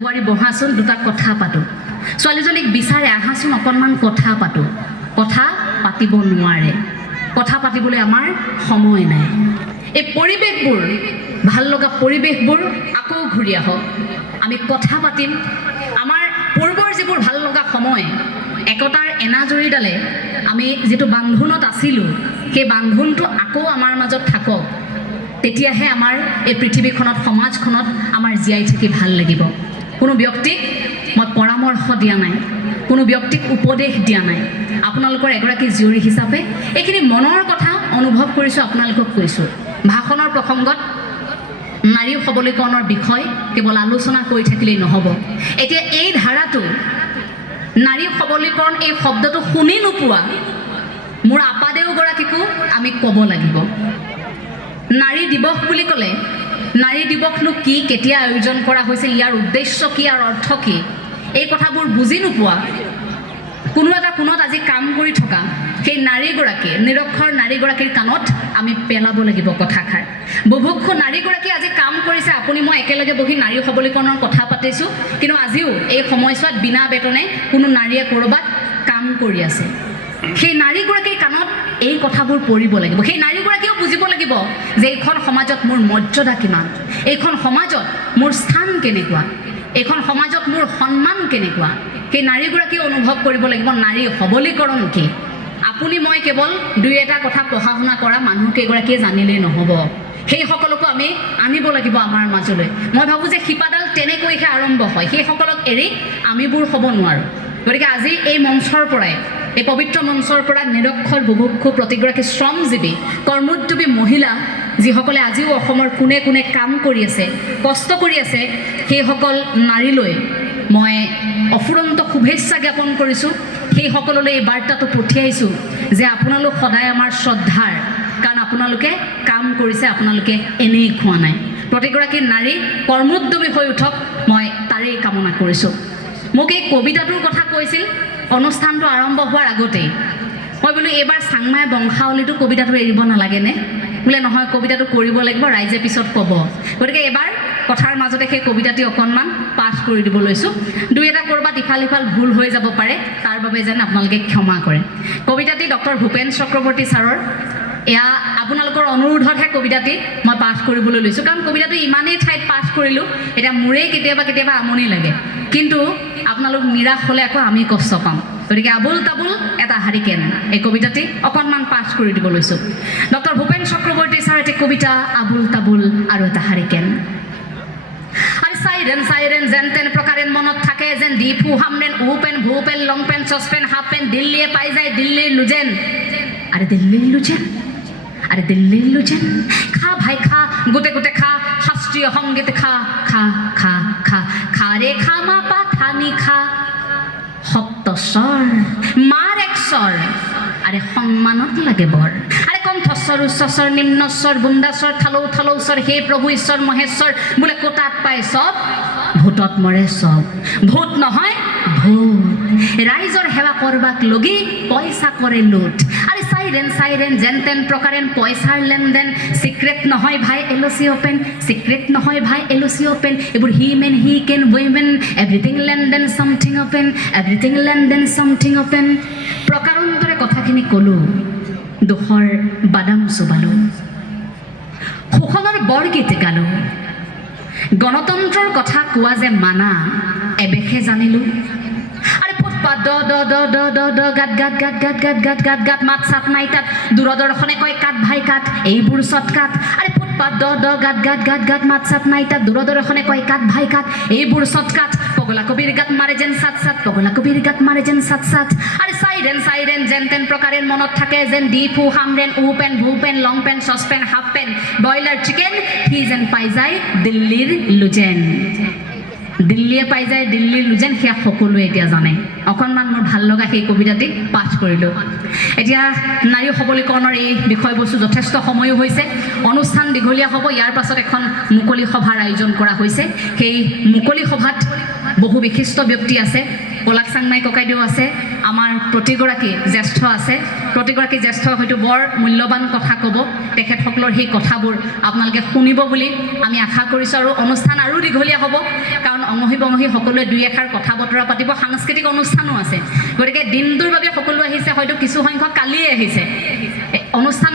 বোৱাৰী বহাচোন দুটা কথা পাতোঁ। ছোৱালীজনীক বিচাৰে আহাচোন অকণমান কথা পাতোঁ। কথা পাতিব নোৱাৰে। কথা পাতিবলৈ আমাৰ সময় নাই। এই পৰিৱেশবোৰ, ভালো লগা পৰিৱেশবোৰ আকৌ ঘূৰি আহক। আমি কথা পাতিম। আমাৰ পূৰ্বৰ যিবোৰ ভালো লগা সময়, একতাৰ এনাজৰীডালে আমি যিটো বান্ধোনত আছিলোঁ, সেই বান্ধোনটো আকৌ আমাৰ মাজত থাকক। তেতিয়াহে আমাৰ এই পৃথিৱীখনত, সমাজখনত আমাৰ জীয়াই থাকি ভালো লাগিব। কোনো ব্যক্তিক মই পৰামৰ্শ দিয়া নাই, কোনো ব্যক্তিক উপদেশ দিয়া নাই। আপোনালোকৰ এগৰাকী জীয়ৰী হিচাপে এইখিনি মনৰ কথা অনুভৱ কৰিছোঁ, আপোনালোকক কৈছোঁ। ভাষণৰ প্ৰসংগত নাৰী সবলীকৰণৰ বিষয় কেৱল আলোচনা কৰি থাকিলেই নহ'ব। এতিয়া এই ধাৰাটো, নাৰী সবলীকৰণ এই শব্দটো শুনি নোপোৱা মোৰ আপাদেউগৰাকীকো আমি ক'ব লাগিব। নাৰী দিৱস বুলি ক'লে নাৰী দিৱসনো কি, কেতিয়া আয়োজন কৰা হৈছিল, ইয়াৰ উদ্দেশ্য কি আৰু অৰ্থ কি? এই কথাবোৰ বুজি নোপোৱা। কোনো এটা কোণত আজি কাম কৰি থকা সেই নাৰীগৰাকী নিৰক্ষৰ নাৰীগৰাকীৰ কাণত আমি পেলাব লাগিব কথাষাৰ বুভুক্ষু নাৰীগৰাকী আজি কাম কৰিছে, আপুনি মই একেলগে বহি নাৰী সবলীকৰণৰ কথা পাতিছোঁ, কিন্তু আজিও এই সময়ছোৱাত বিনা বেতনে কোনো নাৰীয়ে ক'ৰবাত কাম কৰি আছে। সেই নাৰীগৰাকীৰ কাণত এই কথাবোৰ পৰিব লাগিব। সেই নাৰীগৰাকীয়েও বুজিব লাগিব যে এইখন সমাজত মোৰ মৰ্যাদা কিমান, এইখন সমাজত মোৰ স্থান কেনেকুৱা, এইখন সমাজত মোৰ সন্মান কেনেকুৱা। সেই নাৰীগৰাকীয়ে অনুভৱ কৰিব লাগিব, নাৰী সবলীকৰণ কি? আপুনি মই কেৱল দুই এটা কথা পঢ়া শুনা কৰা মানুহ কেইগৰাকীয়ে জানিলেই নহ'ব। সেইসকলকো আমি আনিব লাগিব আমাৰ মাজলৈ। মই ভাবোঁ যে শিপাডাল তেনেকৈহে আৰম্ভ হয়। সেইসকলক এৰি আমিবোৰ হ'ব নোৱাৰোঁ। গতিকে আজি এই মঞ্চৰ পৰাই এই পবিত্ৰ মঞ্চৰ পৰা নিৰক্ষৰ বুভুক্ষু প্ৰতিগৰাকী শ্ৰমজীৱী, কৰ্মোদ্যোগী মহিলা, যিসকলে আজিও অসমৰ কোণে কোণে কাম কৰি আছে, কষ্ট কৰি আছে, সেইসকল নাৰীলৈ মই অফুৰন্ত শুভেচ্ছা জ্ঞাপন কৰিছোঁ। সেইসকললৈ এই বাৰ্তাটো পঠিয়াইছোঁ যে আপোনালোক সদায় আমাৰ শ্ৰদ্ধাৰ, কাৰণ আপোনালোকে কাম কৰিছে, আপোনালোকে এনেই খোৱা নাই। প্ৰতিগৰাকী নাৰী কৰ্মোদ্যমী হৈ উঠক, মই তাৰেই কামনা কৰিছোঁ। মোক এই কবিতাটোৰ কথা কৈছিল, অনুষ্ঠানটো আৰম্ভ হোৱাৰ আগতেই। মই বোলো, এইবাৰ চাংমাই বংশাৱলীটো কবিতাটো এৰিব নালাগেনে? বোলে, নহয়, কবিতাটো কৰিব লাগিব, ৰাইজে পিছত ক'ব। গতিকে এইবাৰ কথাৰ মাজতে সেই কবিতাটি অকণমান পাঠ কৰি দিব লৈছোঁ। দুই এটা ক'ৰবাত ইফাল সিফাল ভুল হৈ যাব পাৰে, তাৰ বাবে যেন আপোনালোকে ক্ষমা কৰে। কবিতাটি ডক্টৰ ভূপেন চক্ৰৱৰ্তী ছাৰৰ। এয়া আপোনালোকৰ অনুৰোধতহে কবিতাটি মই পাঠ কৰিবলৈ লৈছোঁ। কাৰণ কবিতাটো ইমানেই ঠাইত পাঠ কৰিলোঁ, এতিয়া মোৰেই কেতিয়াবা কেতিয়াবা আমনি লাগে। কিন্তু আপোনালোক নিৰাশ হ'লে আকৌ আমি কষ্ট পাম। গতিকে আবুল তাবুল এটা হাৰিকেন। এই কবিতাটি অকণমান পাঠ কৰি দিব লৈছোঁ। ডক্টৰ ভূপেন চক্ৰৱৰ্তী ছাৰ, এটি কবিতা, আবুল তাবুল আৰু এটা হাৰিকেন। চাইৰেন চাইৰেন, যেন তেন প্ৰকাৰেন মনত থাকে, যেন ডিফু হামৰেন উ পেন ভু পেন লং পেন চচ পেন হাফ পেন দিল্লীয়ে পাই যায় দিল্লীৰ লুজেন আৰে দিল্লীৰ লুজেন আৰে দিল্লীৰ লুজেন খা ভাই, খা, গোটে গোটে খা শাস্ত্ৰীয় সংগীত খা খা খা খা খা ৰে খা মা পা থানি খা সপ্তস্বৰ মাৰ এক স্বৰ আৰে সন্মানত লাগে বৰ। আৰে কণ্ঠস্বৰ উচ্চস্বৰ নিম্নস্বৰ বুন্দাস্বৰ থালৌ থালৌ স্বৰ, হে প্ৰভু ঈশ্বৰ, মহেশ্বৰ, বোলে কোটাত পায় চব ভূতত মৰে চব। ভূত নহয় ভূত। ৰাইজৰ সেৱা কৰবাক লগি পইচা কৰে লুট। আৰে চাইৰেন চাইৰেন যেন তেন প্ৰকাৰেন পইচাৰ লেনদেন। চিক্ৰেট নহয় ভাই এল চি অ'পেন চিক্ৰেট নহয় ভাই এল চি অ'পেন এইবোৰ he men he can women everything লেনদেন চামথিং অ'পেন এভৰিথিং লেনদেন চামথিং অ'পেন প্ৰকাৰান্তৰে কথাখিনি ক'লোঁ। দুখৰ বাদাম চুবালোঁ। শোষণৰ বৰগীত গালোঁ। গণতন্ত্ৰৰ কথা কোৱা যে মানা এবেশে জানিলোঁ আৰে ফুটপাত দ দ দ দ দ দ গাত গাত গাত গাত গাত গাত গাত গাত মাত চাত নাই তাত দূৰদৰ্শনে কয় কাট ভাই কাট এইবোৰ চট কাট আৰে ফুটপাত দ দ গাত গাত গাত গাত মাত চাত নাই তাত দূৰদৰ্শনে কয় কাট ভাই কাট এইবোৰ চট পগলা কবিৰ গাত মাৰে যেন চাত চাত পগলা কবিৰ গাত মাৰে যেন চাত চাত আৰে চাইৰেন চাইৰেন যেন তেন প্ৰকাৰেন মনত থাকে, যেন ডি ফু হামৰেন উ পেন, ভু পেন, লং পেন চচ পেন, হাফ পেন ব্ৰইলাৰ চিকেন সি যেন পাই যায় দিল্লীৰ লুজেন। দিল্লীয়ে পাই যায় দিল্লীৰ লুজেন, সেয়া সকলোৱে এতিয়া জানে। অকণমান মোৰ ভালো লগা সেই কবিতাটি পাঠ কৰিলোঁ। এতিয়া নাৰী সবলীকৰণৰ এই বিষয়বস্তু যথেষ্ট সময়ো হৈছে। অনুষ্ঠান দীঘলীয়া হ'ব, ইয়াৰ পাছত এখন মুকলি সভাৰ আয়োজন কৰা হৈছে। সেই মুকলি সভাত বহু বিশিষ্ট ব্যক্তি আছে। পলাক চাংমাই ককাইদেউ আছে। আমাৰ প্ৰতিগৰাকী জ্যেষ্ঠ আছে। প্ৰতিগৰাকী জ্যেষ্ঠ হয়তো বৰ মূল্যৱান কথা ক'ব। তেখেতসকলৰ সেই কথাবোৰ আপোনালোকে শুনিব বুলি আমি আশা কৰিছোঁ আৰু অনুষ্ঠান আৰু দীঘলীয়া হ'ব। কাৰণ অঙহী বঙহী সকলোৱে দুই এষাৰ কথা বতৰা পাতিব। সাংস্কৃতিক অনুষ্ঠানো আছে। গতিকে দিনটোৰ বাবে সকলো আহিছে। হয়তো কিছু সংখ্যক কালিয়ে আহিছে। অনুষ্ঠান